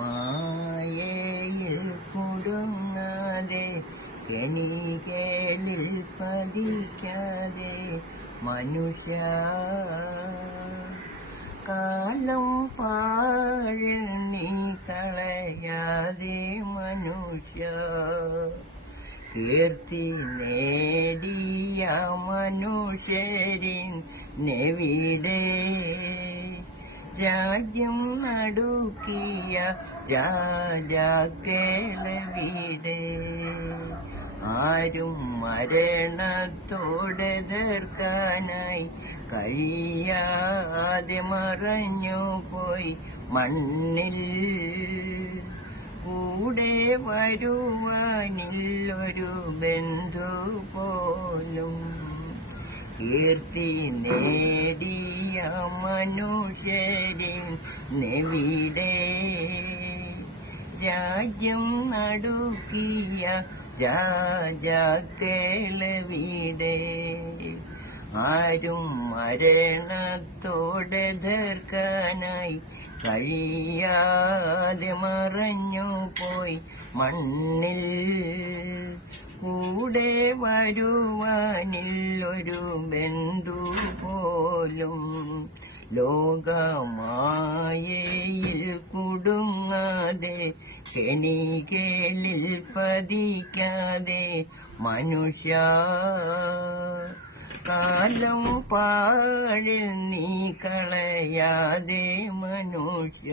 ലോകമായയിൽ കുടുങ്ങാതെ കെണികളിൽ പതിക്കാതെ മനുഷ്യ കാലം പാഴിൽ നീ കളയാതെ മനുഷ്യ കീർത്തി നേടിയ മനുഷ്യരിൻ നെവിടെ രാജ്യം നടുക്കിയ രാജാക്കളെവിടെ ആരും മരണത്തോടെ എതിർക്കാനായി കഴിയാതെ മറഞ്ഞു പോയി മണ്ണിൽ കൂടെ വരുവാനില്ലൊരു ബന്ധു പോലും കീർത്തി നേടിയ മനുഷ്യരിൻ നെവിടെ രാജ്യം നടുക്കിയ രാജാക്കളെവിടെ ആരും മരണത്തോടെ എതിർക്കാനായി കഴിയാതെ മറഞ്ഞു പോയി മണ്ണിൽ കൂടെ വരുവാനില്ലൊരു ബന്ധു പോലും ലോകമായയിൽ കുടുങ്ങാതെ കെണികളിൽ പതിക്കാതെ മനുഷ്യ കാലം പാഴിൽ നീ കളയാതെ മനുഷ്യ